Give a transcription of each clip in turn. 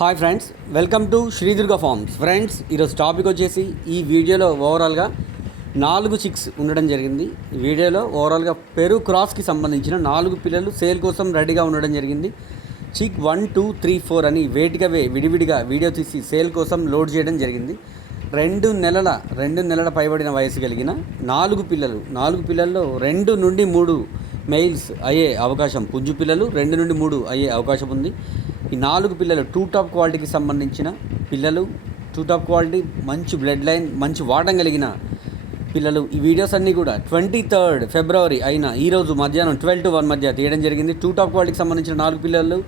Hi friends, welcome to Sri Durga farms. Friends, ఈరోజు topic వచ్చేసి ఈ వీడియోలో ఓవరాల్గా 4 చిక్స్ ఉండడం జరిగింది. ఈ వీడియోలో ఓవరాల్గా పెరు క్రాస్కి సంబంధించిన 4 పిల్లలు సేల్ కోసం రెడీగా ఉండడం జరిగింది. చిక్ 1, 2, 3, 4 అని వేటికవే విడివిడిగా వీడియో తీసి సేల్ కోసం లోడ్ చేయడం జరిగింది. 2 నెలల పైబడిన వయసు కలిగిన 4 పిల్లలు. 4 పిల్లల్లో 2 నుండి 3 మెయిల్స్ అయ్యే అవకాశం, పుంజు పిల్లలు 2 నుండి 3 అయ్యే అవకాశం ఉంది. ఈ 4 పిల్లలు 2 టాప్ క్వాలిటీకి సంబంధించిన పిల్లలు. 2 టాప్ క్వాలిటీ, మంచి బ్లడ్ లైన్, మంచి వాటం కలిగిన పిల్లలు. ఈ వీడియోస్ అన్నీ కూడా 23 ఫిబ్రవరి అయిన ఈరోజు మధ్యాహ్నం 12 to 1 మధ్య తీయడం జరిగింది. 2 టాప్ క్వాలిటీకి సంబంధించిన 4 పిల్లలు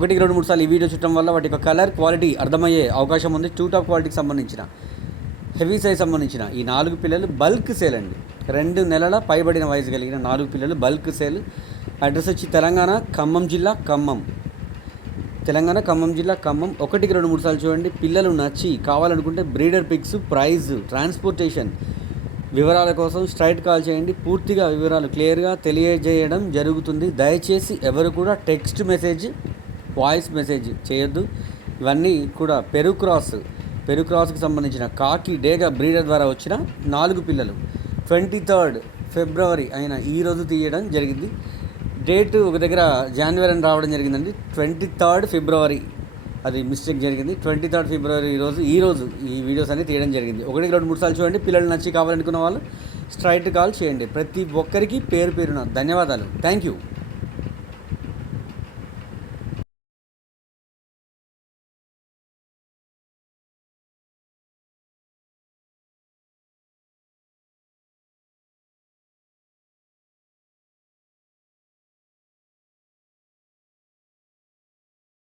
1, 2, 3 సార్లు ఈ వీడియో చూడటం వల్ల వాటి యొక్క కలర్ క్వాలిటీ అర్థమయ్యే అవకాశం ఉంది. 2 టాప్ క్వాలిటీకి సంబంధించిన హెవీ సైజ్ సంబంధించిన ఈ 4 పిల్లలు బల్క్ సేల్ అండి. 2 నెలల పైబడిన వయసు కలిగిన 4 పిల్లలు బల్క్ సేల్. అడ్రస్ వచ్చి తెలంగాణ, ఖమ్మం జిల్లా, ఖమ్మం. 1, 2, 3 సార్లు చూడండి. పిల్లలు నచ్చి కావాలనుకుంటే బ్రీడర్ పిక్స్, ప్రైజ్, ట్రాన్స్పోర్టేషన్ వివరాల కోసం స్ట్రైట్ కాల్ చేయండి. పూర్తిగా వివరాలు క్లియర్గా తెలియజేయడం జరుగుతుంది. దయచేసి ఎవరు కూడా టెక్స్ట్ మెసేజ్, వాయిస్ మెసేజ్ చేయొద్దు. ఇవన్నీ కూడా పెరు క్రాస్కి సంబంధించిన కాకి డేగా బ్రీడర్ ద్వారా వచ్చిన 4 పిల్లలు 23 ఫిబ్రవరి అయిన ఈరోజు తీయడం జరిగింది. డేట్ ఒక దగ్గర జనవరి అని రావడం జరిగిందండి. 23 ఫిబ్రవరి అది మిస్టేక్ జరిగింది. 23 ఫిబ్రవరి ఈరోజు ఈ వీడియోస్ అన్ని తీయడం జరిగింది. 1, 2, 3 సార్లు చూడండి. పిల్లలు నచ్చి కావాలనుకున్న వాళ్ళు స్ట్రైట్ కాల్ చేయండి. ప్రతి ఒక్కరికి పేరున ధన్యవాదాలు. Thank you.